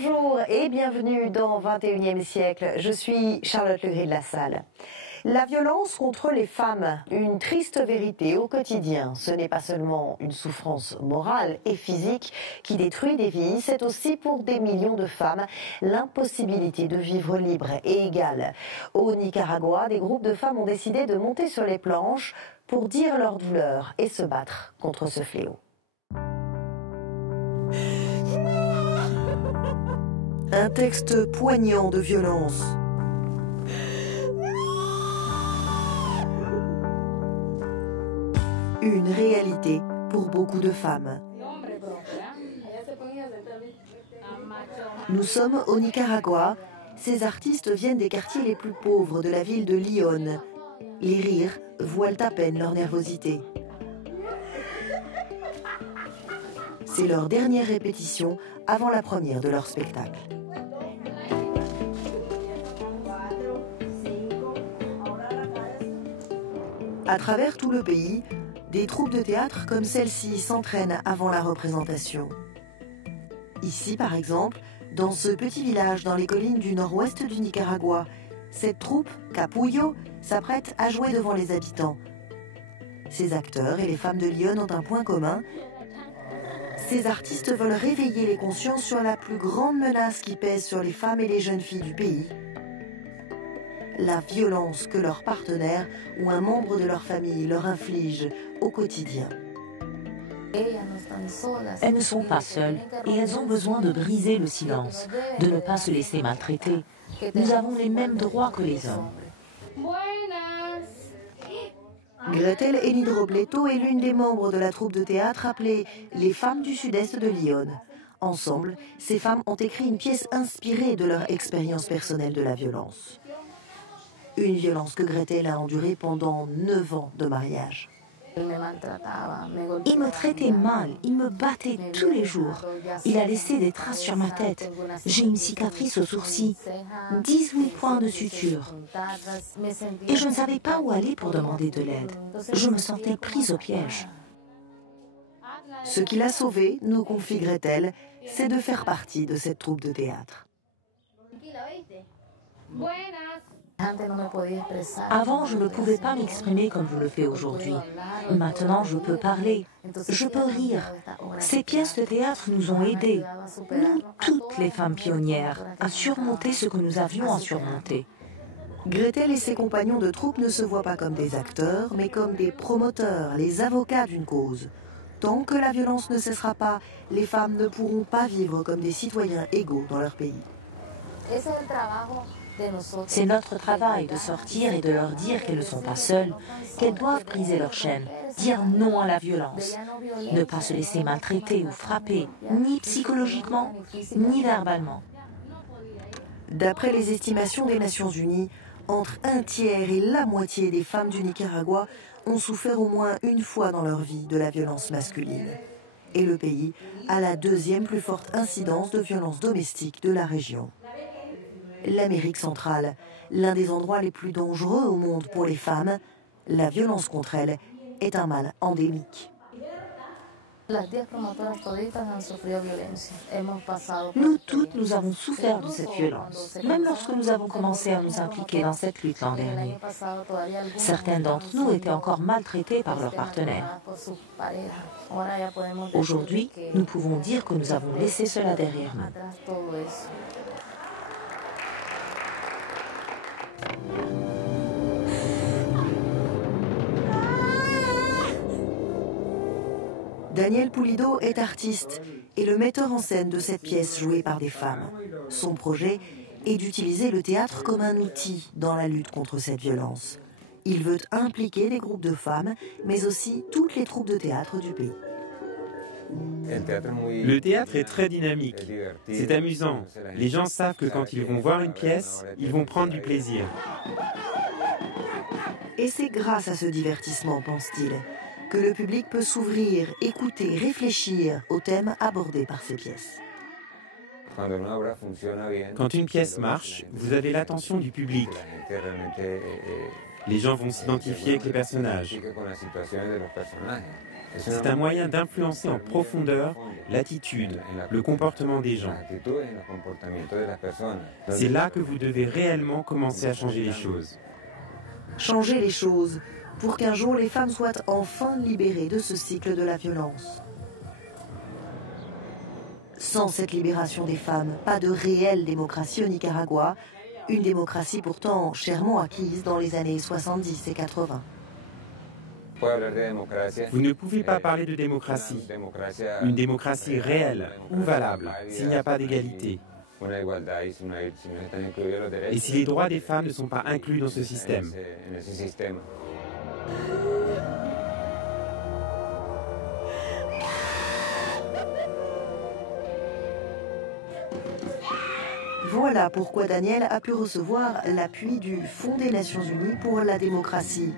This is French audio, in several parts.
Bonjour et bienvenue dans 21e siècle. Je suis Charlotte Legris de la Salle. La violence contre les femmes, une triste vérité au quotidien. Ce n'est pas seulement une souffrance morale et physique qui détruit des vies, c'est aussi pour des millions de femmes l'impossibilité de vivre libre et égale. Au Nicaragua, des groupes de femmes ont décidé de monter sur les planches pour dire leur douleur et se battre contre ce fléau. Un texte poignant de violence. Une réalité pour beaucoup de femmes. Nous sommes au Nicaragua. Ces artistes viennent des quartiers les plus pauvres de la ville de Lyon. Les rires voilent à peine leur nervosité. C'est leur dernière répétition avant la première de leur spectacle. À travers tout le pays, des troupes de théâtre comme celle-ci s'entraînent avant la représentation. Ici, par exemple, dans ce petit village dans les collines du nord-ouest du Nicaragua, cette troupe, Capullo, s'apprête à jouer devant les habitants. Ces acteurs et les femmes de Lyon ont un point commun. Ces artistes veulent réveiller les consciences sur la plus grande menace qui pèse sur les femmes et les jeunes filles du pays. La violence que leur partenaire ou un membre de leur famille leur inflige au quotidien. Elles ne sont pas seules et elles ont besoin de briser le silence, de ne pas se laisser maltraiter. Nous avons les mêmes droits que les hommes. Gretel Enid Robleto est l'une des membres de la troupe de théâtre appelée Les Femmes du Sud-Est de Lyon. Ensemble, ces femmes ont écrit une pièce inspirée de leur expérience personnelle de la violence. Une violence que Gretel a endurée pendant 9 ans de mariage. Il me traitait mal, il me battait tous les jours. Il a laissé des traces sur ma tête. J'ai une cicatrice au sourcil, 18 points de suture. Et je ne savais pas où aller pour demander de l'aide. Je me sentais prise au piège. Ce qui l'a sauvée, nous confie Gretel, c'est de faire partie de cette troupe de théâtre. Avant, je ne pouvais pas m'exprimer comme je le fais aujourd'hui. Maintenant, je peux parler, je peux rire. Ces pièces de théâtre nous ont aidés, nous, toutes les femmes pionnières, à surmonter ce que nous avions à surmonter. Gretel et ses compagnons de troupe ne se voient pas comme des acteurs, mais comme des promoteurs, les avocats d'une cause. Tant que la violence ne cessera pas, les femmes ne pourront pas vivre comme des citoyens égaux dans leur pays. C'est notre travail de sortir et de leur dire qu'elles ne sont pas seules, qu'elles doivent briser leur chaîne, dire non à la violence, ne pas se laisser maltraiter ou frapper, ni psychologiquement, ni verbalement. D'après les estimations des Nations Unies, entre un tiers et la moitié des femmes du Nicaragua ont souffert au moins une fois dans leur vie de la violence masculine. Et le pays a la deuxième plus forte incidence de violence domestique de la région. L'Amérique centrale, l'un des endroits les plus dangereux au monde pour les femmes, la violence contre elles est un mal endémique. Nous toutes, nous avons souffert de cette violence, même lorsque nous avons commencé à nous impliquer dans cette lutte l'an dernier. Certains d'entre nous étaient encore maltraités par leurs partenaires. Aujourd'hui, nous pouvons dire que nous avons laissé cela derrière nous. Daniel Pulido est artiste et le metteur en scène de cette pièce jouée par des femmes. Son projet est d'utiliser le théâtre comme un outil dans la lutte contre cette violence. Il veut impliquer des groupes de femmes, mais aussi toutes les troupes de théâtre du pays. Le théâtre est très dynamique. C'est amusant. Les gens savent que quand ils vont voir une pièce, ils vont prendre du plaisir. Et c'est grâce à ce divertissement, pense-t-il, que le public peut s'ouvrir, écouter, réfléchir aux thèmes abordés par ces pièces. Quand une pièce marche, vous avez l'attention du public. Les gens vont s'identifier avec les personnages. C'est un moyen d'influencer en profondeur l'attitude, le comportement des gens. C'est là que vous devez réellement commencer à changer les choses. Changer les choses pour qu'un jour les femmes soient enfin libérées de ce cycle de la violence. Sans cette libération des femmes, pas de réelle démocratie au Nicaragua, une démocratie pourtant chèrement acquise dans les années 70 et 80. Vous ne pouvez pas parler de démocratie, une démocratie réelle ou valable, s'il n'y a pas d'égalité. Et si les droits des femmes ne sont pas inclus dans ce système. Voilà pourquoi Daniel a pu recevoir l'appui du Fonds des Nations Unies pour la démocratie.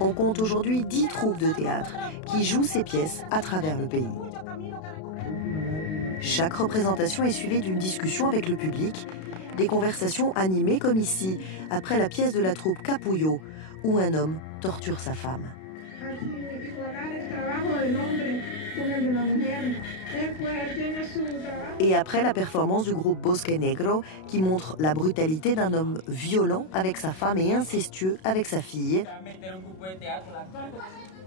On compte aujourd'hui 10 troupes de théâtre qui jouent ces pièces à travers le pays. Chaque représentation est suivie d'une discussion avec le public, des conversations animées comme ici, après la pièce de la troupe Capullo, où un homme torture sa femme. Et après la performance du groupe Bosque Negro, qui montre la brutalité d'un homme violent avec sa femme et incestueux avec sa fille,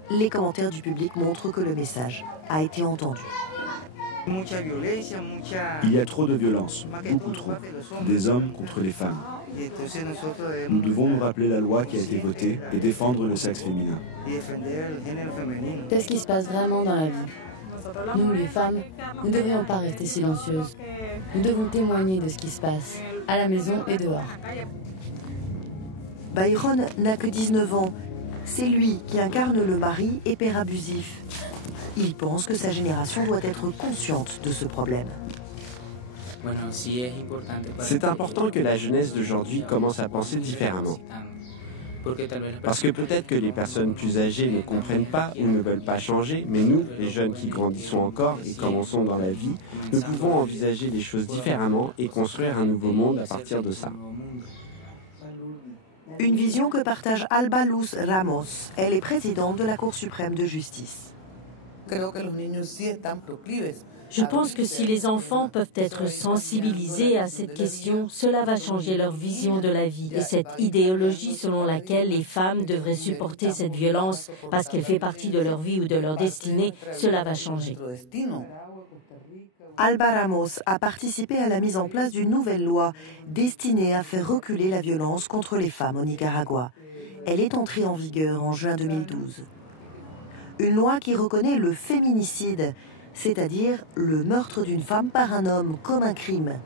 les commentaires du public montrent que le message a été entendu. Il y a trop de violence, beaucoup trop, des hommes contre les femmes. Nous devons nous rappeler la loi qui a été votée et défendre le sexe féminin. Qu'est-ce qui se passe vraiment dans la vie? Nous, les femmes, nous ne devrions pas rester silencieuses. Nous devons témoigner de ce qui se passe, à la maison et dehors. Byron n'a que 19 ans. C'est lui qui incarne le mari et père abusif. Il pense que sa génération doit être consciente de ce problème. C'est important que la jeunesse d'aujourd'hui commence à penser différemment. Parce que peut-être que les personnes plus âgées ne comprennent pas ou ne veulent pas changer, mais nous, les jeunes qui grandissons encore et commençons dans la vie, nous pouvons envisager les choses différemment et construire un nouveau monde à partir de ça. Une vision que partage Alba Luz Ramos. Elle est présidente de la Cour suprême de justice. Je pense que si les enfants peuvent être sensibilisés à cette question, cela va changer leur vision de la vie. Et cette idéologie selon laquelle les femmes devraient supporter cette violence parce qu'elle fait partie de leur vie ou de leur destinée, cela va changer. Alba Ramos a participé à la mise en place d'une nouvelle loi destinée à faire reculer la violence contre les femmes au Nicaragua. Elle est entrée en vigueur en juin 2012. Une loi qui reconnaît le féminicide, c'est-à-dire le meurtre d'une femme par un homme comme un crime.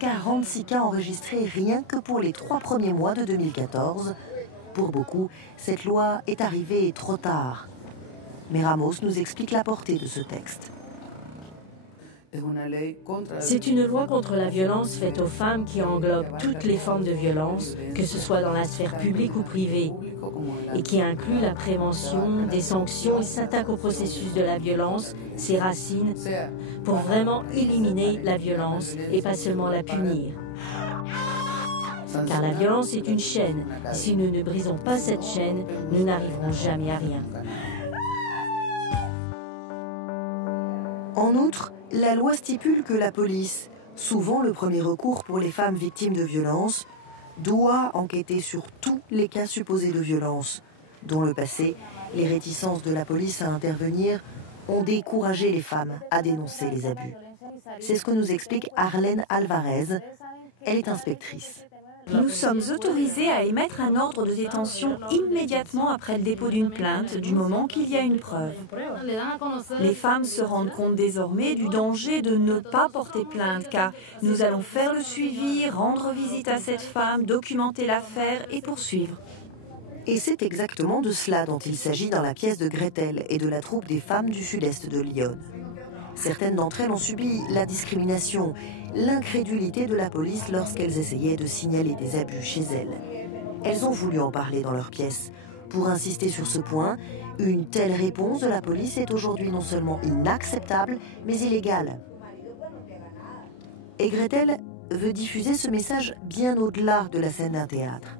46 cas enregistrés rien que pour les 3 premiers mois de 2014. Pour beaucoup, cette loi est arrivée trop tard. Mais Ramos nous explique la portée de ce texte. C'est une loi contre la violence faite aux femmes qui englobe toutes les formes de violence, que ce soit dans la sphère publique ou privée, et qui inclut la prévention, des sanctions et s'attaque au processus de la violence, ses racines, pour vraiment éliminer la violence et pas seulement la punir. Car la violence est une chaîne, et si nous ne brisons pas cette chaîne, nous n'arriverons jamais à rien. En outre, la loi stipule que la police, souvent le premier recours pour les femmes victimes de violences, doit enquêter sur tous les cas supposés de violence. Dans le passé, les réticences de la police à intervenir ont découragé les femmes à dénoncer les abus. C'est ce que nous explique Arlène Alvarez. Elle est inspectrice. Nous sommes autorisés à émettre un ordre de détention immédiatement après le dépôt d'une plainte, du moment qu'il y a une preuve. Les femmes se rendent compte désormais du danger de ne pas porter plainte, car nous allons faire le suivi, rendre visite à cette femme, documenter l'affaire et poursuivre. Et c'est exactement de cela dont il s'agit dans la pièce de Gretel et de la troupe des femmes du sud-est de Lyon. Certaines d'entre elles ont subi la discrimination, l'incrédulité de la police lorsqu'elles essayaient de signaler des abus chez elles. Elles ont voulu en parler dans leur pièce. Pour insister sur ce point, une telle réponse de la police est aujourd'hui non seulement inacceptable, mais illégale. Et Gretel veut diffuser ce message bien au-delà de la scène d'un théâtre.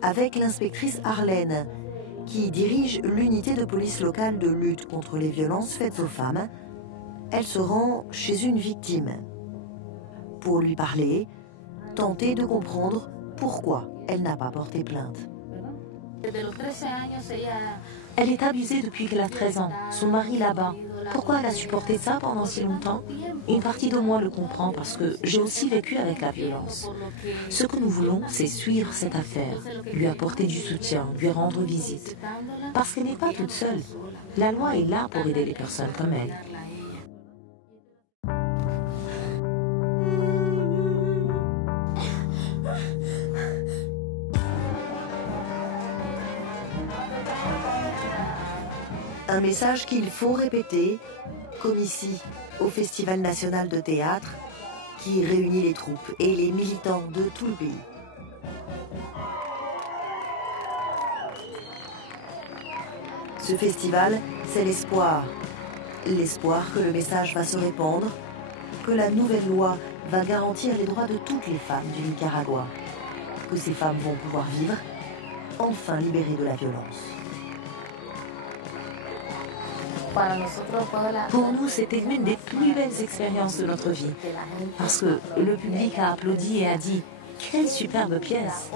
Avec l'inspectrice Arlène, qui dirige l'unité de police locale de lutte contre les violences faites aux femmes, elle se rend chez une victime pour lui parler, tenter de comprendre pourquoi elle n'a pas porté plainte. Elle est abusée depuis qu'elle a 13 ans. Son mari là-bas. Pourquoi elle a supporté ça pendant si longtemps? Une partie de moi le comprend parce que j'ai aussi vécu avec la violence. Ce que nous voulons, c'est suivre cette affaire, lui apporter du soutien, lui rendre visite. Parce qu'elle n'est pas toute seule. La loi est là pour aider les personnes comme elle. Un message qu'il faut répéter, comme ici, au Festival national de théâtre, qui réunit les troupes et les militants de tout le pays. Ce festival, c'est l'espoir. L'espoir que le message va se répandre, que la nouvelle loi va garantir les droits de toutes les femmes du Nicaragua, que ces femmes vont pouvoir vivre, enfin libérées de la violence. Pour nous, c'était l'une des plus belles expériences de notre vie. Parce que le public a applaudi et a dit « Quelle superbe pièce !»